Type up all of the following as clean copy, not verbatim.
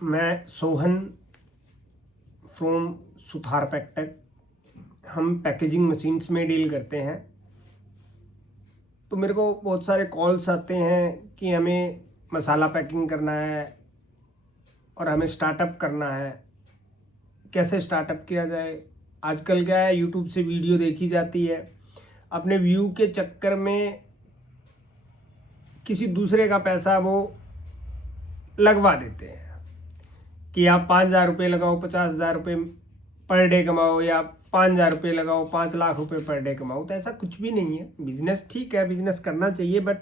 मैं सोहन फ्रॉम सुथार पैकटेक। हम packaging machines में डील करते हैं। तो मेरे को बहुत सारे कॉल्स आते हैं कि हमें मसाला पैकिंग करना है और हमें स्टार्टअप करना है। कैसे स्टार्टअप किया जाए? आजकल क्या है, यूट्यूब से वीडियो देखी जाती है, अपने व्यू के चक्कर में किसी दूसरे का पैसा वो लगवा देते हैं कि आप 5,000 रुपये लगाओ, 50,000 रुपये पर डे कमाओ, या 5,000 रुपये लगाओ, 5 लाख रुपये पर डे कमाओ। तो ऐसा कुछ भी नहीं है। बिजनेस ठीक है, बिजनेस करना चाहिए, बट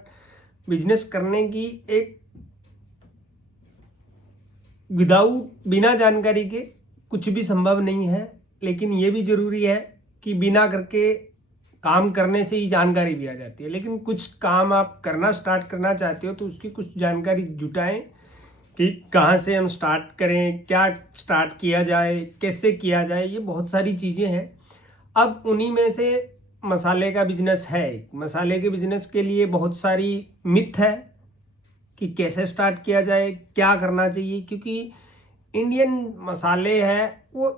बिजनेस करने की एक बिना जानकारी के कुछ भी संभव नहीं है। लेकिन ये भी जरूरी है कि बिना करके काम करने से ही जानकारी भी आ जाती है। लेकिन कुछ काम आप करना स्टार्ट करना चाहते हो तो उसकी कुछ जानकारी जुटाएं कि कहाँ से हम स्टार्ट करें, क्या स्टार्ट किया जाए, कैसे किया जाए। ये बहुत सारी चीज़ें हैं। अब उन्हीं में से मसाले का बिजनेस है। मसाले के बिजनेस के लिए बहुत सारी मिथ है कि कैसे स्टार्ट किया जाए, क्या करना चाहिए। क्योंकि इंडियन मसाले हैं वो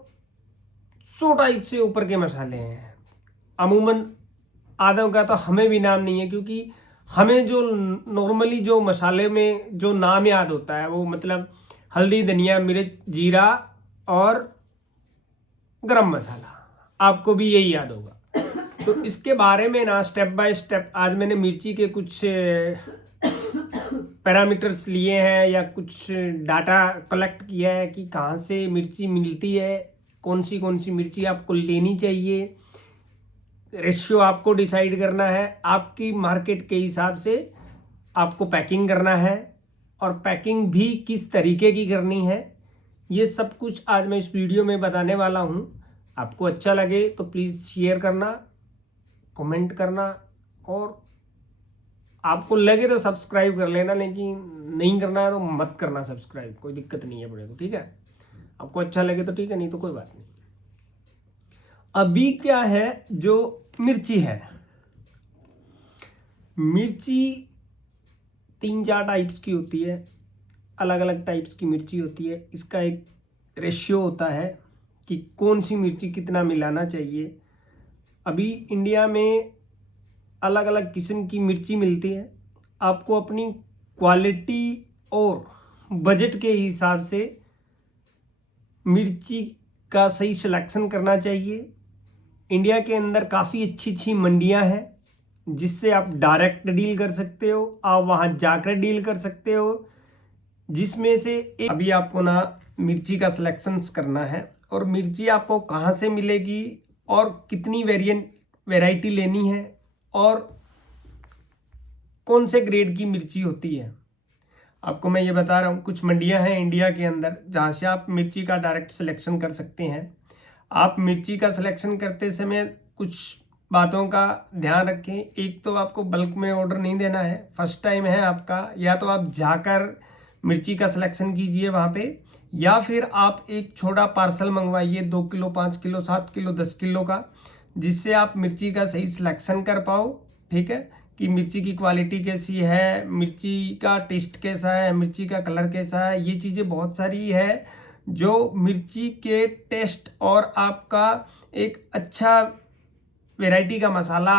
100 टाइप से ऊपर के मसाले हैं। अमूमन आदम का तो हमें भी नाम नहीं है, क्योंकि हमें जो नॉर्मली जो मसाले में जो नाम याद होता है वो मतलब हल्दी, धनिया, मिर्च, जीरा और गरम मसाला। आपको भी यही याद होगा। तो इसके बारे में ना स्टेप बाय स्टेप आज मैंने मिर्ची के कुछ पैरामीटर्स लिए हैं या कुछ डाटा कलेक्ट किया है कि कहाँ से मिर्ची मिलती है, कौन सी मिर्ची आपको लेनी चाहिए। रेशियो आपको डिसाइड करना है, आपकी मार्केट के हिसाब से आपको पैकिंग करना है, और पैकिंग भी किस तरीके की करनी है। ये सब कुछ आज मैं इस वीडियो में बताने वाला हूँ। आपको अच्छा लगे तो प्लीज़ शेयर करना, कमेंट करना, और आपको लगे तो सब्सक्राइब कर लेना। लेकिन नहीं करना है तो मत करना सब्सक्राइब, कोई दिक्कत नहीं है अपने को, ठीक है। आपको अच्छा लगे तो ठीक है, नहीं तो कोई बात नहीं। अभी क्या है, जो मिर्ची है, मिर्ची 3-4 टाइप्स की होती है। अलग अलग टाइप्स की मिर्ची होती है। इसका एक रेशियो होता है कि कौन सी मिर्ची कितना मिलाना चाहिए। अभी इंडिया में अलग अलग किस्म की मिर्ची मिलती है। आपको अपनी क्वालिटी और बजट के हिसाब से मिर्ची का सही सिलेक्शन करना चाहिए। इंडिया के अंदर काफ़ी अच्छी अच्छी मंडियां हैं जिससे आप डायरेक्ट डील कर सकते हो, आप वहां जाकर डील कर सकते हो। जिसमें से अभी आपको ना मिर्ची का सिलेक्शन करना है, और मिर्ची आपको कहाँ से मिलेगी और कितनी वैरायटी लेनी है, और कौन से ग्रेड की मिर्ची होती है, आपको मैं ये बता रहा हूँ। कुछ मंडियां हैं इंडिया के अंदर जहाँ से आप मिर्ची का डायरेक्ट सिलेक्शन कर सकते हैं। आप मिर्ची का सिलेक्शन करते समय कुछ बातों का ध्यान रखें। एक तो आपको बल्क में ऑर्डर नहीं देना है, फर्स्ट टाइम है आपका, या तो आप जाकर मिर्ची का सिलेक्शन कीजिए वहाँ पे, या फिर आप एक छोटा पार्सल मंगवाइए 2 किलो, 5 किलो, 7 किलो, 10 किलो का, जिससे आप मिर्ची का सही सिलेक्शन कर पाओ। ठीक है, कि मिर्ची की क्वालिटी कैसी है, मिर्ची का टेस्ट कैसा है, मिर्ची का कलर कैसा है। ये चीज़ें बहुत सारी है जो मिर्ची के टेस्ट और आपका एक अच्छा वैरायटी का मसाला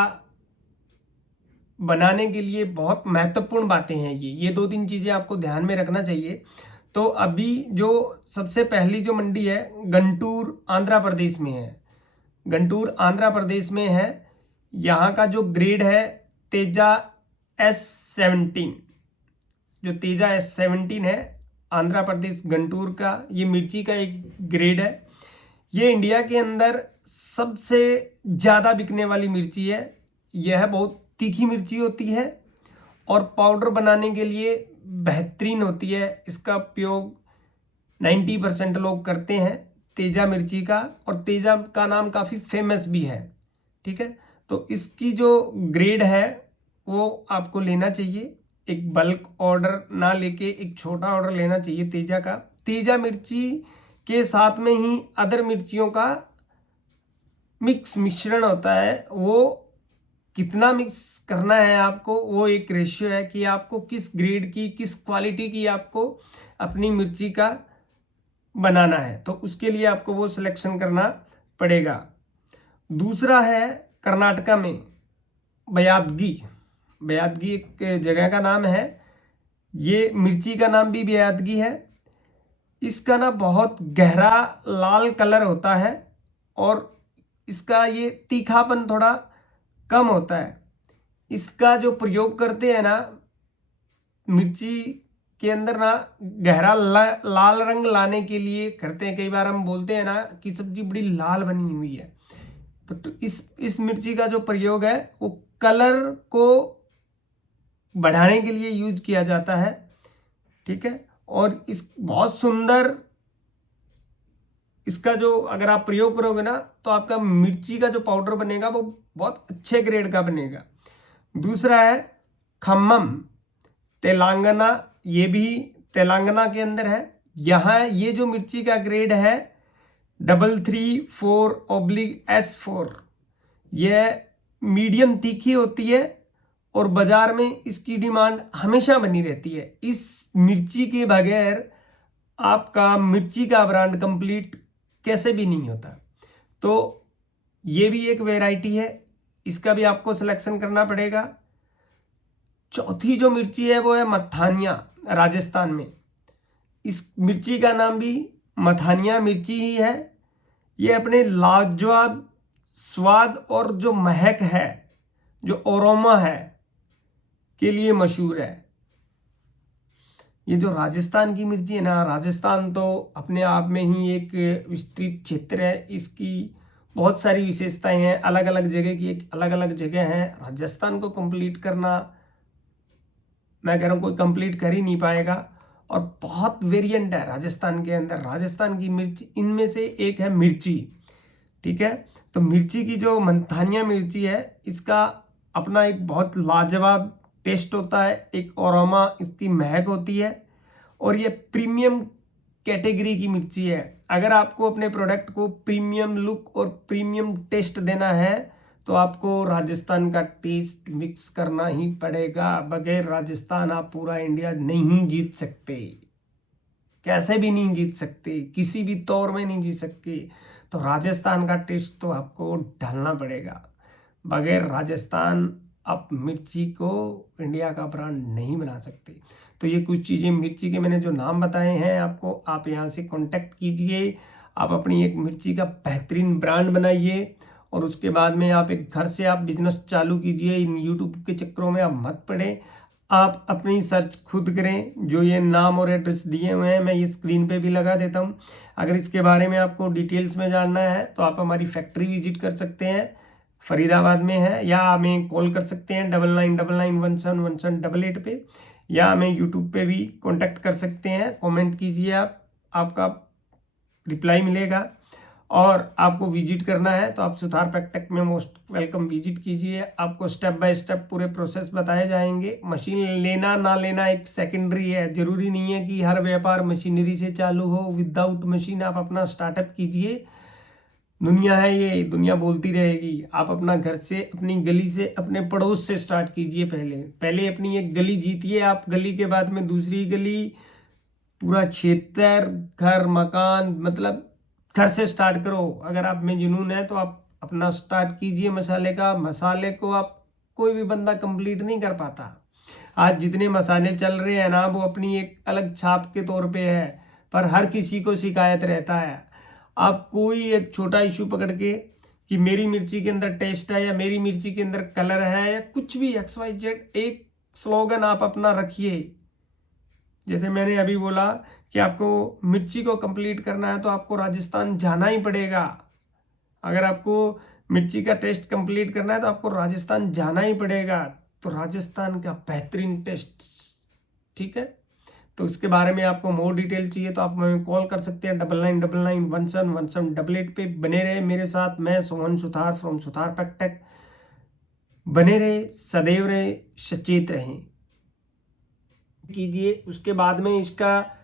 बनाने के लिए बहुत महत्वपूर्ण बातें हैं। ये 2-3 चीज़ें आपको ध्यान में रखना चाहिए। तो अभी जो सबसे पहली जो मंडी है गंटूर आंध्र प्रदेश में है। गंटूर आंध्र प्रदेश में है। यहाँ का जो ग्रेड है तेजा S17, जो तेजा S17 है, आंध्र प्रदेश गंटूर का ये मिर्ची का एक ग्रेड है। ये इंडिया के अंदर सबसे ज़्यादा बिकने वाली मिर्ची है। यह बहुत तीखी मिर्ची होती है और पाउडर बनाने के लिए बेहतरीन होती है। इसका उपयोग 90% लोग करते हैं तेजा मिर्ची का, और तेजा का नाम काफ़ी फेमस भी है। ठीक है, तो इसकी जो ग्रेड है वो आपको लेना चाहिए। एक बल्क ऑर्डर ना लेके एक छोटा ऑर्डर लेना चाहिए तेजा का। तेजा मिर्ची के साथ में ही अदर मिर्चियों का मिश्रण होता है। वो कितना मिक्स करना है आपको, वो एक रेशियो है कि आपको किस ग्रेड की, किस क्वालिटी की आपको अपनी मिर्ची का बनाना है, तो उसके लिए आपको वो सिलेक्शन करना पड़ेगा। दूसरा है कर्नाटका में बयादगी। बयादगी एक जगह का नाम है। ये मिर्ची का नाम भी बयादगी है। इसका ना बहुत गहरा लाल कलर होता है और इसका ये तीखापन थोड़ा कम होता है। इसका जो प्रयोग करते हैं ना मिर्ची के अंदर ना गहरा लाल रंग लाने के लिए करते हैं। कई बार हम बोलते हैं ना कि सब्जी बड़ी लाल बनी हुई है, तो इस मिर्ची का जो प्रयोग है वो कलर को बढ़ाने के लिए यूज किया जाता है। ठीक है, और इस बहुत सुंदर इसका जो अगर आप प्रयोग करोगे ना तो आपका मिर्ची का जो पाउडर बनेगा वो बहुत अच्छे ग्रेड का बनेगा। दूसरा है खम्मम, तेलंगाना। ये भी तेलंगाना के अंदर है। यहाँ ये जो मिर्ची का ग्रेड है 334/S4। यह मीडियम तीखी होती है और बाजार में इसकी डिमांड हमेशा बनी रहती है। इस मिर्ची के बगैर आपका मिर्ची का ब्रांड कंप्लीट कैसे भी नहीं होता। तो ये भी एक वैरायटी है, इसका भी आपको सिलेक्शन करना पड़ेगा। चौथी जो मिर्ची है वो है मथानिया, राजस्थान में। इस मिर्ची का नाम भी मथानिया मिर्ची ही है। ये अपने लाजवाब स्वाद और जो महक है, जो अरोमा है, के लिए मशहूर है। ये जो राजस्थान की मिर्ची है ना, राजस्थान तो अपने आप में ही एक विस्तृत क्षेत्र है। इसकी बहुत सारी विशेषताएं हैं, अलग अलग जगह की एक अलग अलग जगह है। राजस्थान को कंप्लीट करना, मैं कह रहा हूँ कोई कंप्लीट कर ही नहीं पाएगा। और बहुत वेरिएंट है राजस्थान के अंदर। राजस्थान की मिर्ची इनमें से एक है मिर्ची। ठीक है, तो मिर्ची की जो मथानिया मिर्ची है इसका अपना एक बहुत लाजवाब टेस्ट होता है, एक अरोमा इसकी महक होती है और ये प्रीमियम कैटेगरी की मिर्ची है। अगर आपको अपने प्रोडक्ट को प्रीमियम लुक और प्रीमियम टेस्ट देना है तो आपको राजस्थान का टेस्ट मिक्स करना ही पड़ेगा। बगैर राजस्थान आप पूरा इंडिया नहीं जीत सकते, कैसे भी नहीं जीत सकते, किसी भी तौर में नहीं जीत सकते। तो राजस्थान का टेस्ट तो आपको ढालना पड़ेगा। बगैर राजस्थान आप मिर्ची को इंडिया का ब्रांड नहीं बना सकते। तो ये कुछ चीज़ें मिर्ची के मैंने जो नाम बताए हैं आपको, आप यहाँ से कांटेक्ट कीजिए। आप अपनी एक मिर्ची का बेहतरीन ब्रांड बनाइए और उसके बाद में आप एक घर से आप बिजनेस चालू कीजिए। इन यूट्यूब के चक्करों में आप मत पड़े, आप अपनी सर्च खुद करें। जो ये नाम और एड्रेस दिए हुए हैं मैं ये स्क्रीन पे भी लगा देता हूँ। अगर इसके बारे में आपको डिटेल्स में जानना है तो आप हमारी फैक्ट्री विजिट कर सकते हैं, फरीदाबाद में है, या हमें कॉल कर सकते हैं 9999171788 पे, या हमें यूट्यूब पे भी कांटेक्ट कर सकते हैं। कमेंट कीजिए, आपका रिप्लाई मिलेगा। और आपको विजिट करना है तो आप सुथार पैकटेक में मोस्ट वेलकम विजिट कीजिए। आपको स्टेप बाय स्टेप पूरे प्रोसेस बताए जाएंगे। मशीन लेना ना लेना एक सेकेंडरी है, जरूरी नहीं है कि हर व्यापार मशीनरी से चालू हो। विदाउट मशीन आप अपना स्टार्टअप कीजिए। दुनिया है ये, दुनिया बोलती रहेगी। आप अपना घर से, अपनी गली से, अपने पड़ोस से स्टार्ट कीजिए। पहले अपनी एक गली जीतिए आप, गली के बाद में दूसरी गली, पूरा क्षेत्र, घर, मकान, मतलब घर से स्टार्ट करो। अगर आप में जुनून है तो आप अपना स्टार्ट कीजिए मसाले का। मसाले को आप कोई भी बंदा कंप्लीट नहीं कर पाता। आज जितने मसाले चल रहे हैं ना वो अपनी एक अलग छाप के तौर पे है, पर हर किसी को शिकायत रहता है। आप कोई एक छोटा इशू पकड़ के कि मेरी मिर्ची के अंदर टेस्ट है या मेरी मिर्ची के अंदर कलर है या कुछ भी XYZ, एक स्लोगन आप अपना रखिए। जैसे मैंने अभी बोला कि आपको मिर्ची को कंप्लीट करना है तो आपको राजस्थान जाना ही पड़ेगा। अगर आपको मिर्ची का टेस्ट कंप्लीट करना है तो आपको राजस्थान जाना ही पड़ेगा। तो राजस्थान का बेहतरीन टेस्ट, ठीक है। तो इसके बारे में आपको मोर डिटेल चाहिए तो आप हमें कॉल कर सकते हैं 9999171788 पे। बने रहे मेरे साथ, मैं सोहन सुथार फ्रॉम सुथार पैकटेक। बने रहे, सदैव रहे, सचेत रहें कीजिए। उसके बाद में इसका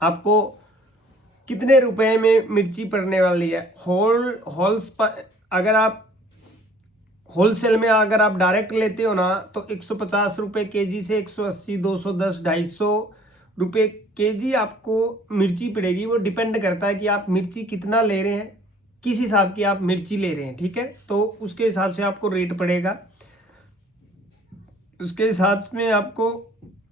आपको कितने रुपए में मिर्ची पड़ने वाली है। अगर आप होलसेल में अगर आप डायरेक्ट लेते हो ना तो 150 रुपये kg से 180, 210, 250 रुपये केजी आपको मिर्ची पड़ेगी। वो डिपेंड करता है कि आप मिर्ची कितना ले रहे हैं, किस हिसाब की आप मिर्ची ले रहे हैं, ठीक है। तो उसके हिसाब से आपको रेट पड़ेगा, उसके हिसाब में आपको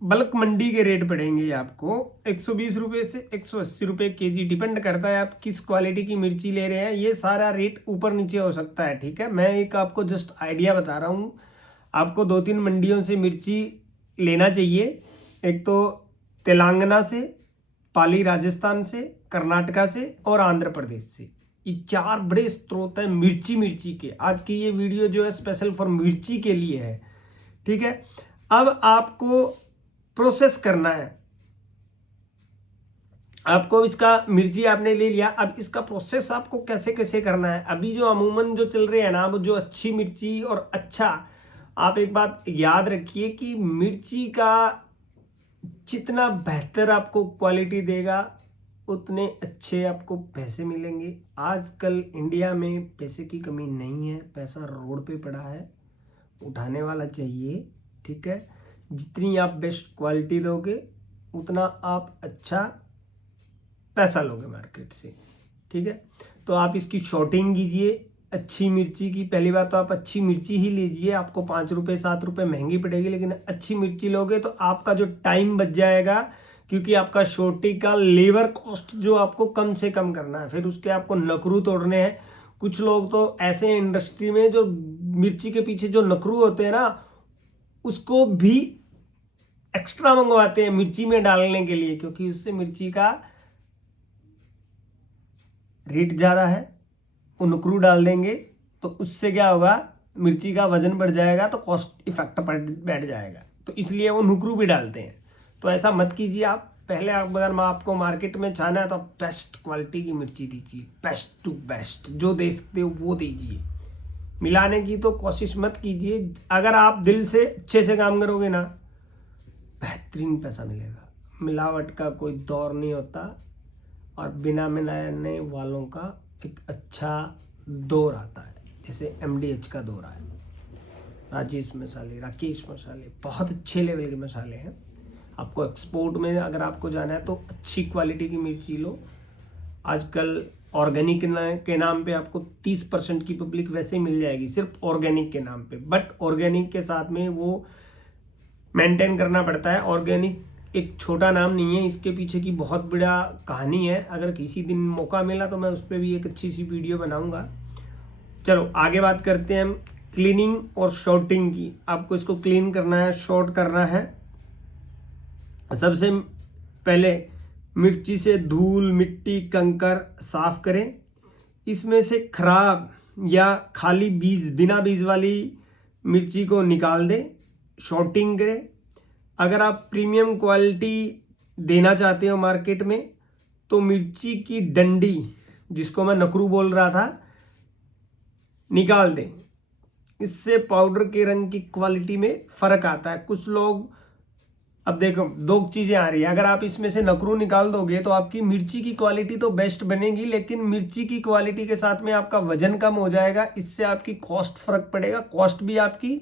बल्क मंडी के रेट पड़ेंगे आपको 120 रुपये से 180 रुपये केजी, डिपेंड करता है आप किस क्वालिटी की मिर्ची ले रहे हैं। ये सारा रेट ऊपर नीचे हो सकता है, ठीक है। मैं एक आपको जस्ट आइडिया बता रहा हूँ। आपको 2-3 मंडियों से मिर्ची लेना चाहिए, एक तो तेलंगाना से, पाली राजस्थान से, कर्नाटका से और आंध्र प्रदेश से। ये 4 बड़े स्रोत हैं मिर्ची के। आज की ये वीडियो जो है स्पेशल फॉर मिर्ची के लिए है, ठीक है। अब आपको प्रोसेस करना है, आपको इसका मिर्ची आपने ले लिया, अब इसका प्रोसेस आपको कैसे कैसे करना है। अभी जो अमूमन जो चल रहे हैं ना, वो जो अच्छी मिर्ची और अच्छा, आप एक बात याद रखिए कि मिर्ची का जितना बेहतर आपको क्वालिटी देगा उतने अच्छे आपको पैसे मिलेंगे। आजकल इंडिया में पैसे की कमी नहीं है, पैसा रोड पे पड़ा है, उठाने वाला चाहिए, ठीक है। जितनी आप बेस्ट क्वालिटी दोगे उतना आप अच्छा पैसा लोगे मार्केट से, ठीक है। तो आप इसकी शॉर्टिंग कीजिए अच्छी मिर्ची की। पहली बात तो आप अच्छी मिर्ची ही लीजिए, आपको 5 रुपये 7 रुपये महंगी पड़ेगी, लेकिन अच्छी मिर्ची लोगे तो आपका जो टाइम बच जाएगा, क्योंकि आपका शॉर्टिंग का लेबर कॉस्ट जो आपको कम से कम करना है। फिर उसके आपको नकरू तोड़ने हैं। कुछ लोग तो ऐसे इंडस्ट्री में जो मिर्ची के पीछे जो नकरू होते हैं ना, उसको भी एक्स्ट्रा मंगवाते हैं मिर्ची में डालने के लिए, क्योंकि उससे मिर्ची का रेट ज़्यादा है। वो नकरू डाल देंगे तो उससे क्या होगा, मिर्ची का वजन बढ़ जाएगा, तो कॉस्ट इफेक्ट बैठ जाएगा, तो इसलिए वो नकरू भी डालते हैं। तो ऐसा मत कीजिए आप। पहले अगर आपको मार्केट में छाना है तो आप बेस्ट क्वालिटी की मिर्ची दीजिए, बेस्ट टू बेस्ट जो दे सकते हो वो दीजिए। मिलाने की तो कोशिश मत कीजिए। अगर आप दिल से अच्छे से काम करोगे ना, बेहतरीन पैसा मिलेगा। मिलावट का कोई दौर नहीं होता, और बिना मिलाने वालों का एक अच्छा दौर आता है, जैसे MDH का दौर आया। राजेश मसाले, राकेश मसाले बहुत अच्छे लेवल के मसाले हैं। आपको एक्सपोर्ट में अगर आपको जाना है तो अच्छी क्वालिटी की मिर्ची लो। आजकल ऑर्गेनिक के नाम पे आपको 30% की पब्लिक वैसे ही मिल जाएगी, सिर्फ ऑर्गेनिक के नाम पे। बट ऑर्गेनिक के साथ में वो मेंटेन करना पड़ता है। ऑर्गेनिक एक छोटा नाम नहीं है, इसके पीछे की बहुत बड़ा कहानी है। अगर किसी दिन मौका मिला तो मैं उस पर भी एक अच्छी सी वीडियो बनाऊंगा। चलो आगे बात करते हैं हम क्लीनिंग और शॉर्टिंग की। आपको इसको क्लीन करना है, शॉर्ट करना है। सबसे पहले मिर्ची से धूल, मिट्टी, कंकर साफ करें। इसमें से खराब या खाली बीज, बिना बीज वाली मिर्ची को निकाल दें, शॉर्टिंग करें। अगर आप प्रीमियम क्वालिटी देना चाहते हो मार्केट में, तो मिर्ची की डंडी, जिसको मैं नकरू बोल रहा था, निकाल दें। इससे पाउडर के रंग की क्वालिटी में फ़र्क आता है। कुछ लोग, अब देखो 2 चीज़ें आ रही है। अगर आप इसमें से नकरू निकाल दोगे तो आपकी मिर्ची की क्वालिटी तो बेस्ट बनेगी, लेकिन मिर्ची की क्वालिटी के साथ में आपका वजन कम हो जाएगा। इससे आपकी कॉस्ट फ़र्क पड़ेगा, कॉस्ट भी आपकी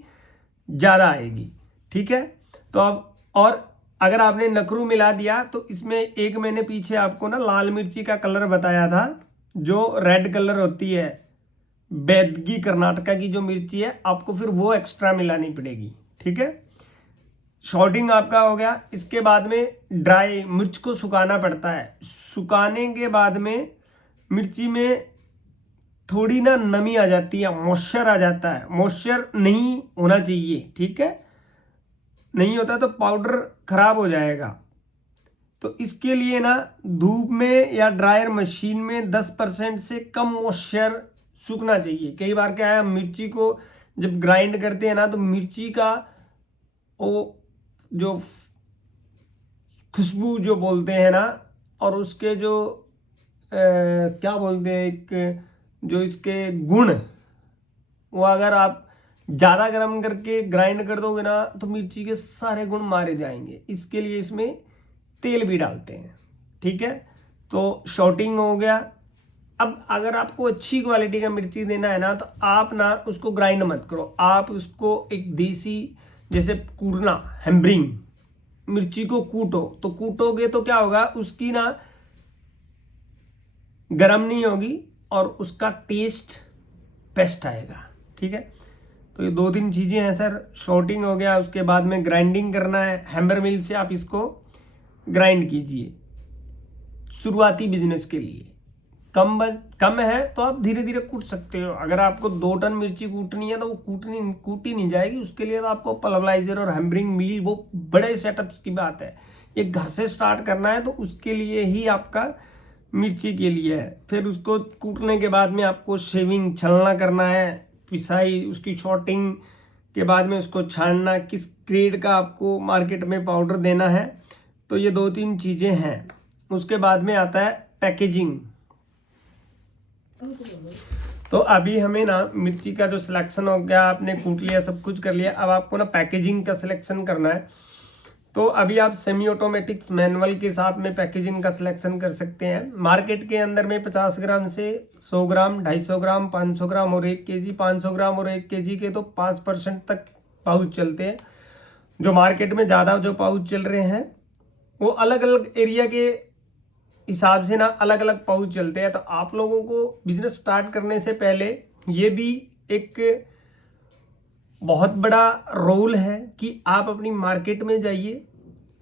ज़्यादा आएगी, ठीक है। तो अब, और अगर आपने नकरू मिला दिया तो इसमें एक मैंने पीछे आपको ना लाल मिर्ची का कलर बताया था, जो रेड कलर होती है, बेदगी कर्नाटका की जो मिर्ची है, आपको फिर वो एक्स्ट्रा मिलानी पड़ेगी, ठीक है। शॉर्टिंग आपका हो गया। इसके बाद में ड्राई मिर्च को सुखाना पड़ता है। सुखाने के बाद में मिर्ची में थोड़ी ना नमी आ जाती है, मॉइस्चर आ जाता है। मॉइस्चर नहीं होना चाहिए, ठीक है। नहीं होता तो पाउडर खराब हो जाएगा। तो इसके लिए ना धूप में या ड्रायर मशीन में 10% से कम मॉइस्चर सूखना चाहिए। कई बार क्या है, मिर्ची को जब ग्राइंड करते हैं ना, तो मिर्ची का वो जो खुशबू जो बोलते हैं ना, और उसके जो क्या बोलते हैं, एक जो इसके गुण, वो अगर आप ज़्यादा गर्म करके ग्राइंड कर दोगे ना, तो मिर्ची के सारे गुण मारे जाएंगे। इसके लिए इसमें तेल भी डालते हैं, ठीक है। तो शॉर्टिंग हो गया। अब अगर आपको अच्छी क्वालिटी का मिर्ची देना है ना, तो आप ना उसको ग्राइंड मत करो, आप उसको एक देसी, जैसे कूरना, हैम्बरिंग, मिर्ची को कूटो, तो कूटोगे तो क्या होगा, उसकी ना गरम नहीं होगी और उसका टेस्ट बेस्ट आएगा। ठीक है, तो ये 2-3 चीज़ें हैं सर। शॉर्टिंग हो गया, उसके बाद में ग्राइंडिंग करना है, हैमर मिल से आप इसको ग्राइंड कीजिए। शुरुआती बिजनेस के लिए कम है तो आप धीरे धीरे कूट सकते हो। अगर आपको 2 टन मिर्ची कूटनी है तो वो कूटी नहीं जाएगी, उसके लिए तो आपको पल्वराइजर और हैमरिंग मिल, वो बड़े सेटअप्स की बात है। ये घर से स्टार्ट करना है तो उसके लिए ही आपका मिर्ची के लिए है। फिर उसको कूटने के बाद में आपको शेविंग, छलना करना है, पिसाई, उसकी शॉर्टिंग के बाद में उसको छानना, किस ग्रेड का आपको मार्केट में पाउडर देना है। तो ये 2-3 चीज़ें हैं। उसके बाद में आता है पैकेजिंग। तो अभी हमें ना मिर्ची का जो सिलेक्शन हो गया, आपने कूट लिया, सब कुछ कर लिया, अब आपको ना पैकेजिंग का सिलेक्शन करना है। तो अभी आप सेमी ऑटोमेटिक्स मैनुअल के साथ में पैकेजिंग का सिलेक्शन कर सकते हैं। मार्केट के अंदर में 50 ग्राम से 100 ग्राम, 250 ग्राम, 500 ग्राम और 1 केजी, 500 ग्राम और 1 केजी के तो 5% तक पाउच चलते हैं। जो मार्केट में ज़्यादा जो पाउच चल रहे हैं वो अलग अलग एरिया के हिसाब से ना अलग अलग पाउच चलते हैं। तो आप लोगों को बिजनेस स्टार्ट करने से पहले ये भी एक बहुत बड़ा रोल है कि आप अपनी मार्केट में जाइए,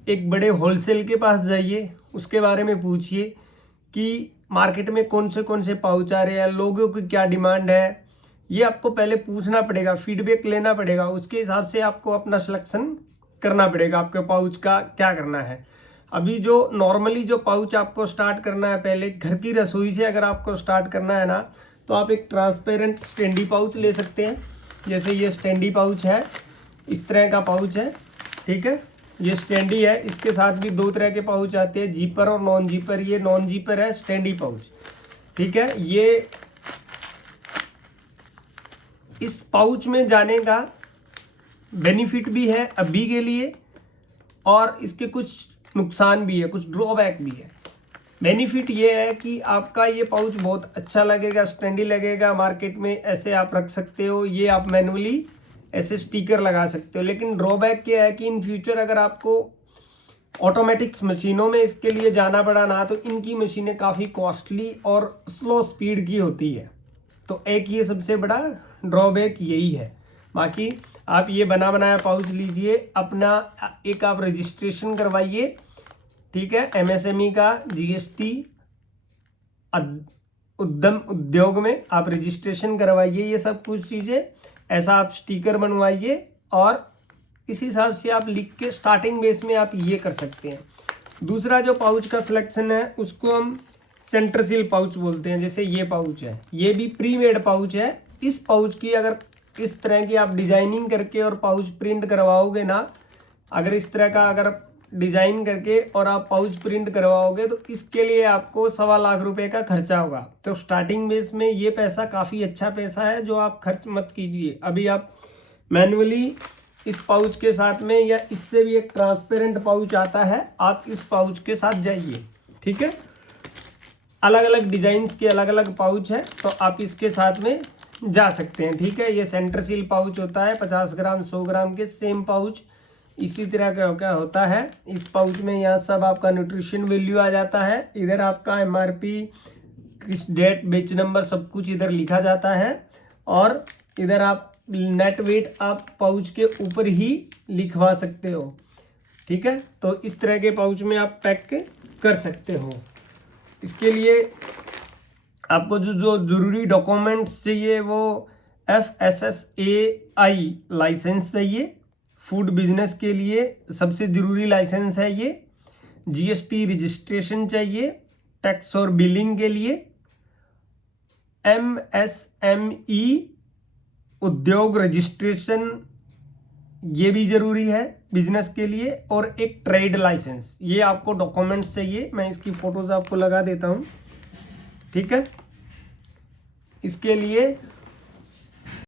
एक बड़े होलसेल के पास जाइए, उसके बारे में पूछिए कि मार्केट में कौन से पाउच आ रहे हैं, लोगों की क्या डिमांड है। ये आपको पहले पूछना पड़ेगा, फीडबैक लेना पड़ेगा, उसके हिसाब से आपको अपना सिलेक्शन करना पड़ेगा, आपके पाउच का क्या करना है। अभी जो नॉर्मली जो पाउच आपको स्टार्ट करना है, पहले घर की रसोई से अगर आपको स्टार्ट करना है ना, तो आप एक ट्रांसपेरेंट स्टैंडी पाउच ले सकते हैं। जैसे ये स्टैंडी पाउच है, इस तरह का पाउच है। ठीक है, ये स्टैंडी है। इसके साथ भी 2 तरह के पाउच आते हैं, जीपर और नॉन जीपर। ये नॉन जीपर है, स्टैंडी पाउच। ठीक है, ये इस पाउच में जाने का बेनिफिट भी है अभी के लिए, और इसके कुछ नुकसान भी है, कुछ ड्रॉबैक भी है। बेनिफिट ये है कि आपका ये पाउच बहुत अच्छा लगेगा, स्टैंडी लगेगा, मार्केट में ऐसे आप रख सकते हो, ये आप मैनुअली ऐसे स्टिकर लगा सकते हो। लेकिन ड्रॉबैक क्या है कि इन फ्यूचर अगर आपको ऑटोमेटिक्स मशीनों में इसके लिए जाना पड़ा ना, तो इनकी मशीनें काफ़ी कॉस्टली और स्लो स्पीड की होती है। तो एक ये सबसे बड़ा ड्रॉबैक यही है। बाकी आप ये बना बनाया पाउच लीजिए, अपना एक आप रजिस्ट्रेशन करवाइए। ठीक है, एमएसएमई का, जीएसटी, उद्यम उद्योग में आप रजिस्ट्रेशन करवाइए, ये सब कुछ चीज़ें। ऐसा आप स्टिकर बनवाइए और इस हिसाब से आप लिख के स्टार्टिंग बेस में आप ये कर सकते हैं। दूसरा जो पाउच का सिलेक्शन है उसको हम सेंटर सील पाउच बोलते हैं। जैसे ये पाउच है, ये भी प्री मेड पाउच है। इस पाउच की अगर इस तरह की आप डिजाइनिंग करके और पाउच प्रिंट करवाओगे ना, अगर इस तरह का अगर डिजाइन करके और आप पाउच प्रिंट करवाओगे तो इसके लिए आपको 1.25 लाख रुपए का खर्चा होगा। तो स्टार्टिंग बेस में ये पैसा काफ़ी अच्छा पैसा है जो आप खर्च मत कीजिए। अभी आप मैनुअली इस पाउच के साथ में, या इससे भी एक ट्रांसपेरेंट पाउच आता है, आप इस पाउच के साथ जाइए। ठीक है, अलग अलग डिजाइन्स के अलग अलग पाउच है, तो आप इसके साथ में जा सकते हैं। ठीक है, ये सेंटर सील पाउच होता है, 50 ग्राम 100 ग्राम के सेम पाउच इसी तरह का क्या होता है। इस पाउच में यहाँ सब आपका न्यूट्रिशन वैल्यू आ जाता है, इधर आपका एमआरपी, किस डेट, बैच नंबर, सब कुछ इधर लिखा जाता है, और इधर आप नेट वेट आप पाउच के ऊपर ही लिखवा सकते हो। ठीक है, तो इस तरह के पाउच में आप पैक कर सकते हो। इसके लिए आपको जो ज़रूरी डॉक्यूमेंट्स चाहिए वो FSSAI लाइसेंस चाहिए। फूड बिजनेस के लिए सबसे ज़रूरी लाइसेंस है ये। GST रजिस्ट्रेशन चाहिए टैक्स और बिलिंग के लिए। MSME उद्योग रजिस्ट्रेशन ये भी ज़रूरी है बिजनेस के लिए, और एक ट्रेड लाइसेंस, ये आपको डॉक्यूमेंट्स चाहिए। मैं इसकी फ़ोटोज़ आपको लगा देता हूँ। ठीक है, इसके लिए